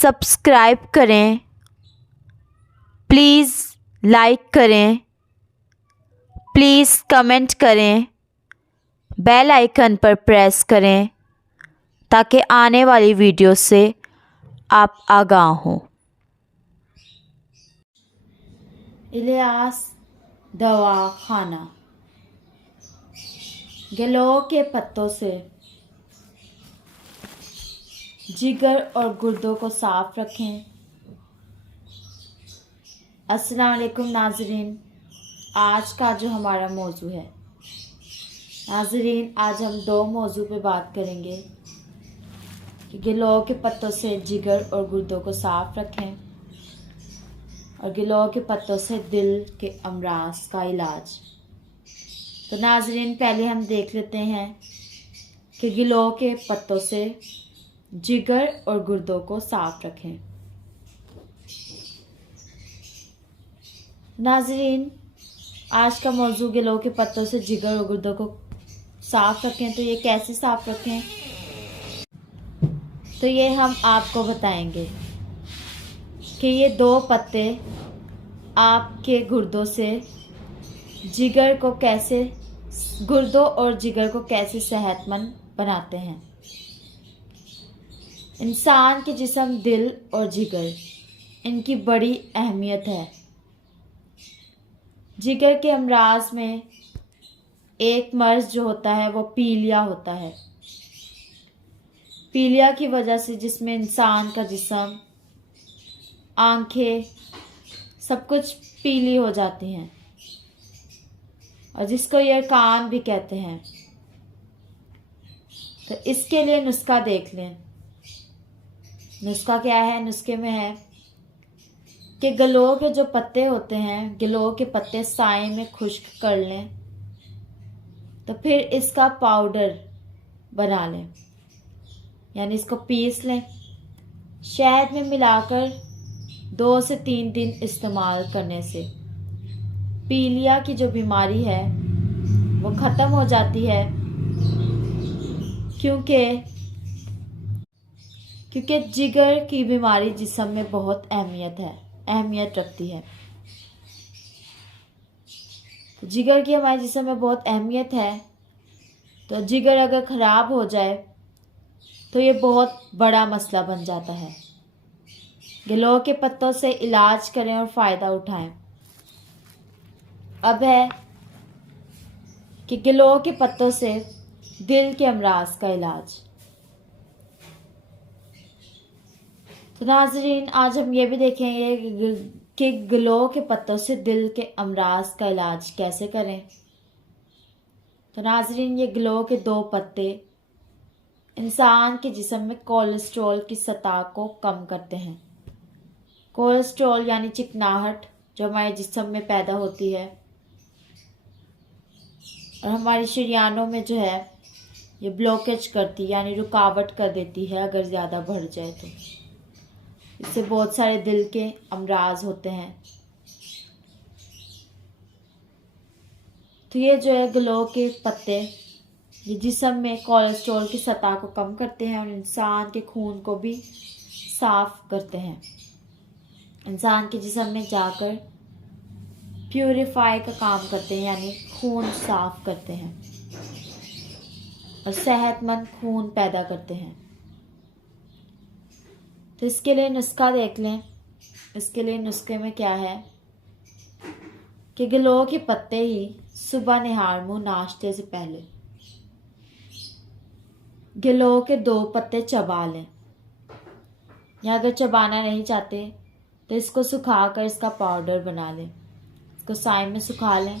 Subscribe करें, please like करें, please comment करें, बेल आइकन पर प्रेस करें ताकि आने वाली वीडियो से आप आगाह हों। इलियास दवाखाना। गिलोय के पत्तों से जिगर और गुर्दों को साफ रखें। अस्सलाम वालेकुम नाज़रीन, आज का जो हमारा मौजू है नाज़रीन, आज हम दो मौजू पे बात करेंगे कि गिलोय के पत्तों से जिगर और गुर्दों को साफ रखें और गिलोय के पत्तों से दिल के अमराज का इलाज। तो नाज़रीन, पहले हम देख लेते हैं कि गिलोय के पत्तों से जिगर और गुर्दों को साफ रखें। नाज़रीन, आज का मौजू गिलोय के पत्तों से जिगर और गुर्दों को साफ रखें। तो ये कैसे साफ रखें, तो ये हम आपको बताएंगे कि ये दो पत्ते आपके गुर्दों से जिगर को कैसे, गुर्दों और जिगर को कैसे सेहतमंद बनाते हैं। इंसान के जिस्म, दिल और जिगर, इनकी बड़ी अहमियत है। जिगर के अमराज में एक मर्ज जो होता है वो पीलिया होता है। पीलिया की वजह से जिसमें इंसान का जिस्म, आंखें, सब कुछ पीली हो जाती हैं और जिसको ये कान भी कहते हैं। तो इसके लिए नुस्खा देख लें। नुस्खा क्या है? नुस्खे में है कि गिलोय के जो पत्ते होते हैं, गिलोय के पत्ते साए में खुश्क कर लें, तो फिर इसका पाउडर बना लें, यानी इसको पीस लें। शहद में मिलाकर 2 से 3 दिन इस्तेमाल करने से पीलिया की जो बीमारी है वो ख़त्म हो जाती है, क्योंकि जिगर की बीमारी जिस्म में बहुत अहमियत रखती है। तो जिगर की हमारे जिस्म में बहुत अहमियत है। तो जिगर अगर ख़राब हो जाए तो ये बहुत बड़ा मसला बन जाता है। गिलोय के पत्तों से इलाज करें और फ़ायदा उठाएं। अब है कि गिलोय के पत्तों से दिल के अमराज का इलाज। तो नाज़रीन, आज हम ये भी देखेंगे कि गिलोय के पत्तों से दिल के अमराज का इलाज कैसे करें। तो नाज़रीन, ये गिलोय के 2 पत्ते इंसान के जिस्म में कोलेस्ट्रॉल की सतह को कम करते हैं। कोलेस्ट्रॉल यानी चिकनाहट जो हमारे जिस्म में पैदा होती है और हमारी शरीयानों में जो है ये ब्लॉकेज करती है, यानी रुकावट कर देती है। अगर ज़्यादा बढ़ जाए तो इससे बहुत सारे दिल के अमराज होते हैं। तो ये जो है गिलोय के पत्ते, ये जिस्म में कोलेस्ट्रॉल की सतह को कम करते हैं और इंसान के खून को भी साफ करते हैं। इंसान के जिस्म में जाकर प्यूरिफाई का काम करते हैं, यानी खून साफ करते हैं और सेहतमंद खून पैदा करते हैं। तो इसके लिए नुस्खा देख लें। इसके लिए नुस्खे में क्या है कि गिलोय के पत्ते ही सुबह निहार मुँह नाश्ते से पहले गिलोय के 2 पत्ते चबा लें, या अगर चबाना नहीं चाहते तो इसको सुखाकर इसका पाउडर बना लें। इसको साए में सुखा लें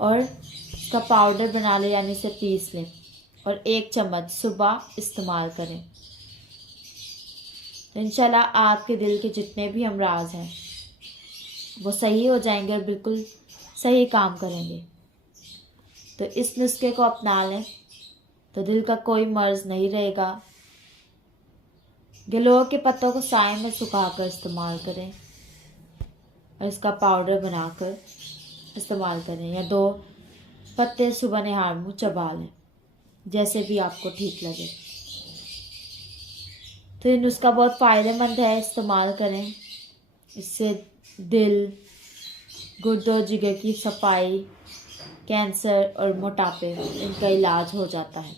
और इसका पाउडर बना लें, यानी इसे पीस लें और 1 चम्मच सुबह इस्तेमाल करें। तो इंशाल्लाह आपके दिल के जितने भी अमराज हैं वो सही हो जाएंगे और बिल्कुल सही काम करेंगे। तो इस नुस्खे को अपना लें तो दिल का कोई मर्ज नहीं रहेगा। गिलोय के पत्तों को साए में सुखाकर इस्तेमाल करें और इसका पाउडर बनाकर इस्तेमाल करें, या 2 पत्ते सुबह निहार मुँह चबा लें, जैसे भी आपको ठीक लगे। तो ये नुस्खा बहुत फ़ायदेमंद है, इस्तेमाल करें। इससे दिल, गुर्दों, जिगर की सफाई, कैंसर और मोटापे इनका इलाज हो जाता है।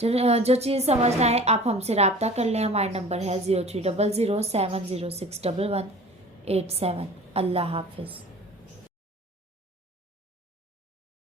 जो चीज़ समझना है आप हमसे रब्ता कर लें। हमारा नंबर है 030070611187। अल्लाह हाफिज़।